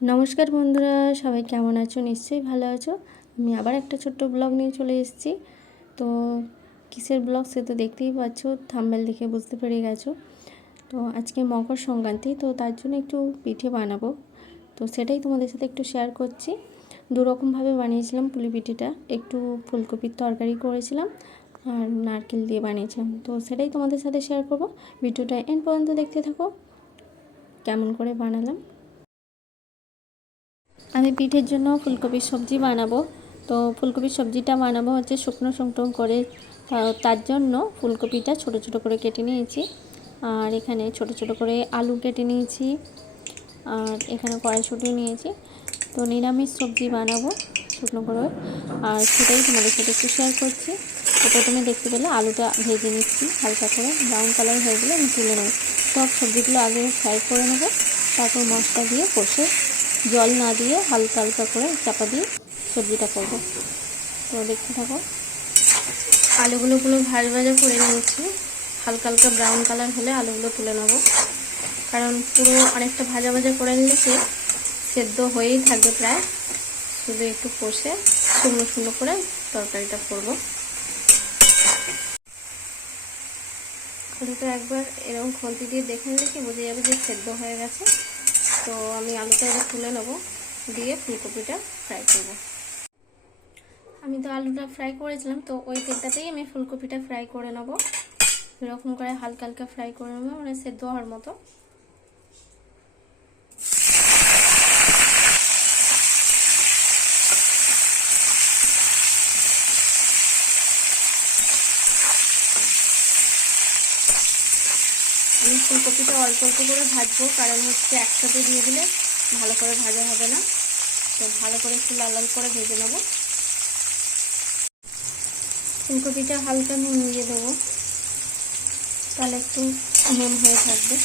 নমস্কার বন্ধুরা, সবাই কেমন আছো? নিশ্চয়ই ভালো আছো। আমি আবার একটা ছোট্ট ব্লগ নিয়ে চলে এসেছি। তো কিসের ব্লগ সে তো দেখতেই পাচ্ছ, থাম্বনেল দেখে বুঝতে পেরে গেছো। তো আজকে মকর সংক্রান্তি, তো তার জন্য একটু পিঠে বানাবো। তো সেটাই তোমাদের সাথে একটু শেয়ার করছি। দুরকমভাবে বানিয়েছিলাম পুলি পিঠেটা, একটু ফুলকপির তরকারি করেছিলাম আর নারকেল দিয়ে বানিয়েছিলাম। তো সেটাই তোমাদের সাথে শেয়ার করব। ভিডিওটা এন্ড পর্যন্ত দেখতে থাকো কেমন করে বানালাম। আমি পিঠের জন্য ফুলকপির সবজি বানাবো। তো ফুলকপির সবজিটা বানাবো হচ্ছে শুকনো শুকনো করে। তার জন্য ফুলকপিটা ছোট ছোট করে কেটে নিয়েছি, আর এখানে ছোট ছোট করে আলু কেটে নিয়েছি, আর এখানে কড়াইশুঁটি নিয়েছি। তো নিরামিষ সবজি বানাবো শুকনো করে, আর সেটাই তোমাদের সাথে একটু শেয়ার করছি। তো প্রথমে দেখতে পেলে আলুটা ভেজে নিচ্ছি হালকা করে, ব্রাউন কালার হয়ে গেলে আমি তুলে নেব। সব সবজিগুলো আগে ফ্রাই করে নেব, তারপর মশলা দিয়ে কষে জল না দিয়ে হালকা হালকা করে চাপা দিয়ে সবজিটা করব। তো দেখতে থাকো। আলুগুলো ভাজা ভাজা করে নিয়েছি, হালকা হালকা ব্রাউন কালার হলে আলুগুলো তুলে নেব, কারণ পুরো অনেকটা ভাজা ভাজা করে নিলে কি সেদ্ধ হয়েই থাকবে প্রায়, শুধু একটু কষে শুকনো শুকনো করে তরকারিটা করব। আলুটা একবার এরকম খুন্তি দিয়ে দেখে নিলে কি বোঝা যাবে যে সেদ্ধ হয়ে গেছে। তো আমি আলুটা এবার তুলে নেব, দিয়ে ফুলকপিটা ফ্রাই করব। আমি তো আলুটা ফ্রাই করেছিলাম, তো ওই তেলটাতেই আমি ফুলকপিটা ফ্রাই করে নেব। এরকম করে হালকা হালকা ফ্রাই করে নেব, মানে সেদ্ধ হওয়ার মতো। আমি ফুলকপিটা অল্প অল্প করে ভাজবো, কারণ হচ্ছে একসাথে দিয়ে দিলে ভালো করে ভাজা হবে না। তো ভালো করে একটু লাল লাল করে ভেজে নেব। ফুলকপিটা হালকা নুন দিয়ে দেবো, তাহলে একটু নুন হয়ে থাকবে।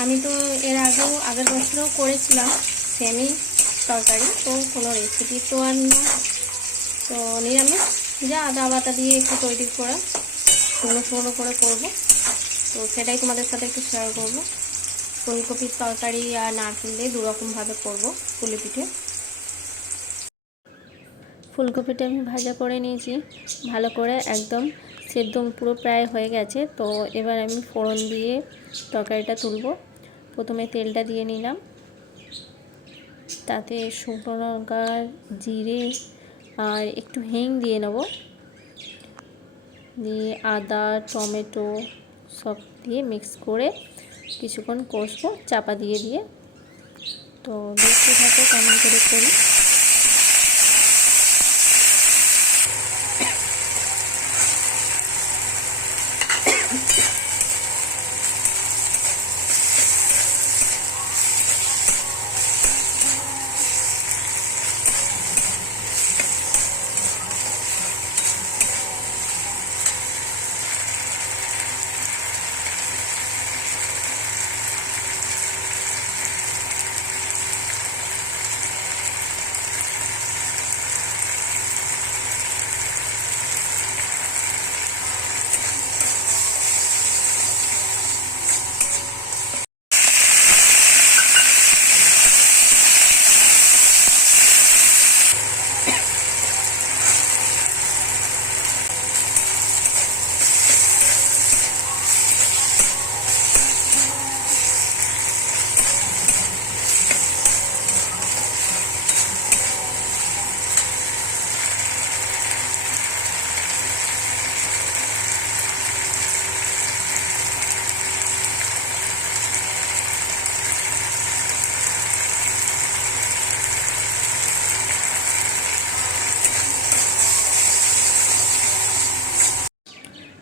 আমি তো এর আগের বছরও করেছিলাম সেমই তরকারি, তো কোনো রেসিপি তো আর না, তো নিরামিষ যা আদা বাটা দিয়ে একটু তৈরি করা শুকনো শুকনো করে করবো। তো সেটাই তোমাদের সাথে একটু শেয়ার করবো। ফুলকপির তরকারি আর নারকেল দিয়ে দুরকমভাবে করবো পুলি পিঠে। ফুলকপিটা আমি ভাজা করে নিয়েছি ভালো করে, একদম সেদ্ধ পুরো প্রায় হয়ে গেছে। তো এবার আমি ফোড়ন দিয়ে তরকারিটা তুলবো। প্রথমে তেলটা দিয়ে নিলাম, তাতে শুকনো লঙ্কা, জিরে আর একটু হিং দিয়ে নেব, দিয়ে আদা টমেটো সব দিয়ে মিক্স করে কিছুক্ষণ কষবো চাপা দিয়ে দিয়ে। তো দেখতে থাকো কেমন করে করি।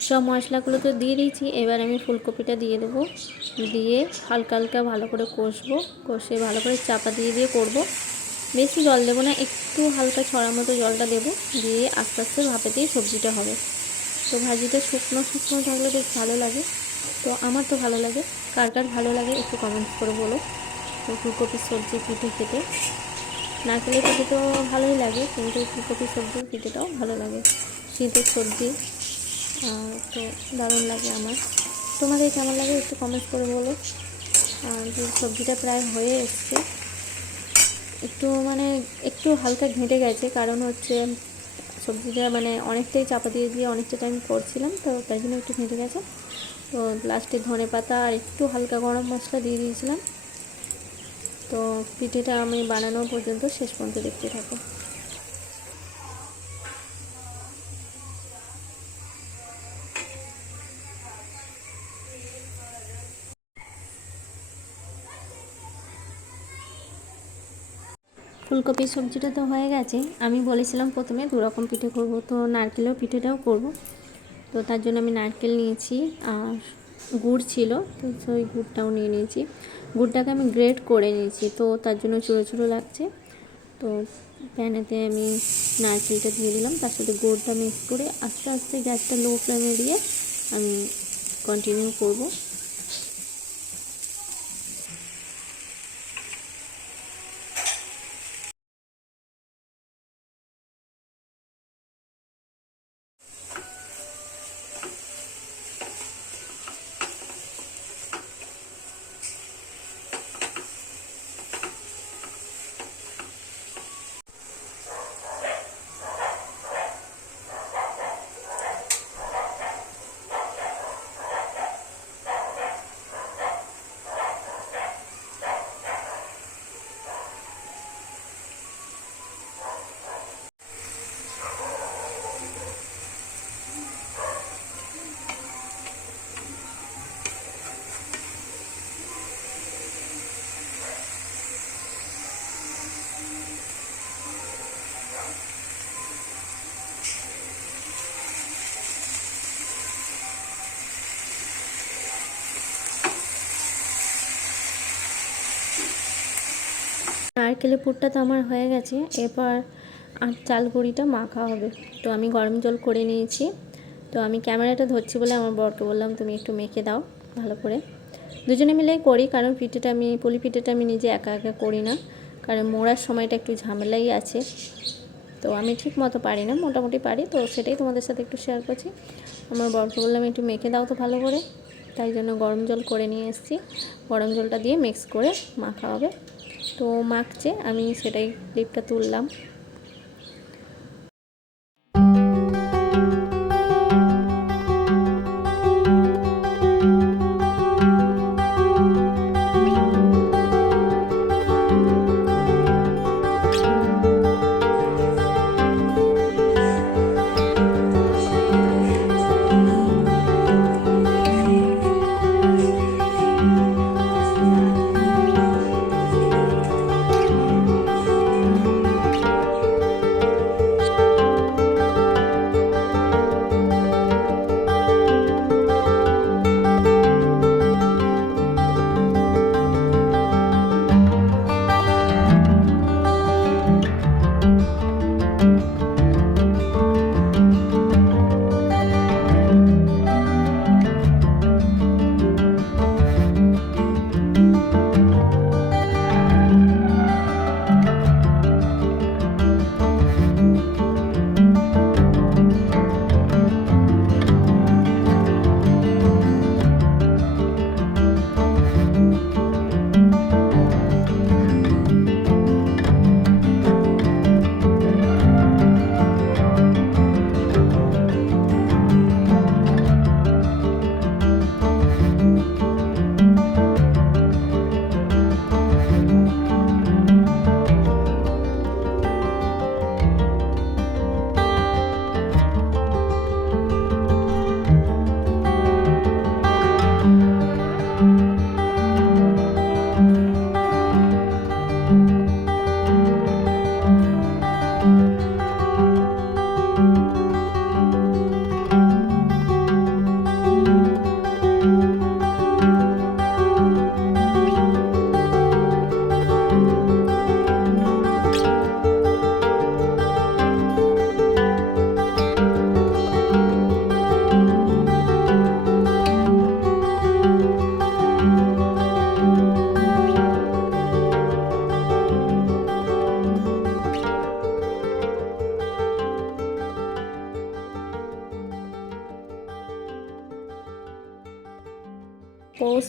সব মশলাগুলো তো দিয়ে দিয়েছি, এবার আমি ফুলকপিটা দিয়ে দেবো, দিয়ে হালকা হালকা ভালো করে কষবো, কষে ভালো করে চাপা দিয়ে দিয়ে করবো। বেশি জল দেবো না, একটু হালকা ছড়ার মতো জলটা দেবো, দিয়ে আস্তে আস্তে ভাপেতেই সবজিটা হবে। তো ভাজিটা শুকনো শুকনো থাকলে বেশ ভালো লাগে, তো আমার তো ভালো লাগে। কার কার ভালো লাগে একটু কমেন্টস করে বলো। তো ফুলকপির সবজি পিঠে খেতে, নারকেলের পিঠে তো ভালোই লাগে, কিন্তু ফুলকপির সবজির পিঠেটাও ভালো লাগে। শীতের সবজি, তো দারুণ লাগে আমার। তোমাদের কেমন লাগে একটু কমেন্টস করে বলো। আর সবজিটা প্রায় হয়ে এসছে। একটু হালকা ঘেঁটে গেছে, কারণ হচ্ছে সবজিটা অনেকটাই চাপা দিয়ে দিয়ে অনেকটা টাইম করছিলাম, তো তাই জন্য একটু ঘেঁটে গেছে। তো লাস্টে ধনে পাতা আর একটু হালকা গরম মশলা দিয়ে দিয়েছিলাম। তো পিঠেটা আমি বানানো পর্যন্ত শেষ পর্যন্ত দেখতে থাকো। ফুলকপির সবজিটা তো হয়ে গেছে। আমি বলেছিলাম প্রথমে দু রকম পিঠে করব, তো নারকেলের পিঠেটাও করব। তো তার জন্য আমি নারকেল নিয়েছি আর গুড় ছিল, তো ওই গুড়টাও নিয়ে নিয়েছি। গুড়টাকে আমি গ্রেট করে নিয়েছি, তো তার জন্য ছোটো ছোটো লাগছে। তো প্যানেতে আমি নারকেলটা দিয়ে দিলাম, তার সাথে গুড়টা মিক্স করে আস্তে আস্তে গ্যাসটা লো ফ্লেমে দিয়ে আমি কন্টিনিউ করব। নারকেলের পুরটা তো আমার হয়ে গেছে, এবার চাল গুঁড়িটা মাখা হবে। তো আমি গরম জল করে নিয়েছি। তো আমি ক্যামেরাটা ধরছি বলে আমার বরকে বললাম তুমি একটু মেখে দাও ভালো করে। দুজনে মিলেই করি, কারণ পুলি পিঠেটা আমি নিজে একা একা করি না, কারণ মোড়ার সময়টা একটু ঝামেলাই আছে। তো আমি ঠিক মতো পারি না, মোটামুটি পারি, তো সেটাই তোমাদের সাথে একটু শেয়ার করছি। আমার বরকে বললাম একটু মেখে দাও তো ভালো করে, তাই জন্য গরম জল করে নিয়ে এসেছি। গরম জলটা দিয়ে মিক্স করে মাখা হবে। তো মাখছে, আমি সেটাই ক্লিপটা তুললাম।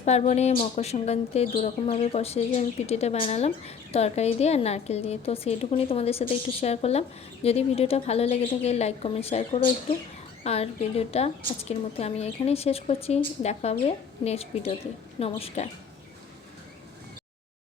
পার্বণে, মকর সংক্রান্তিতে দুরকমভাবে প্রসেসে আমি পিঠেটা বানালাম, তরকারি দিয়ে আর নারকেল দিয়ে। তো সেইটুকুনি তোমাদের সাথে একটু শেয়ার করলাম। যদি ভিডিওটা ভালো লেগে থাকে লাইক কমেন্ট শেয়ার করো একটু। আর ভিডিওটা আজকের মতো আমি এখানেই শেষ করছি। দেখা হবে নেক্সট ভিডিওতে। নমস্কার।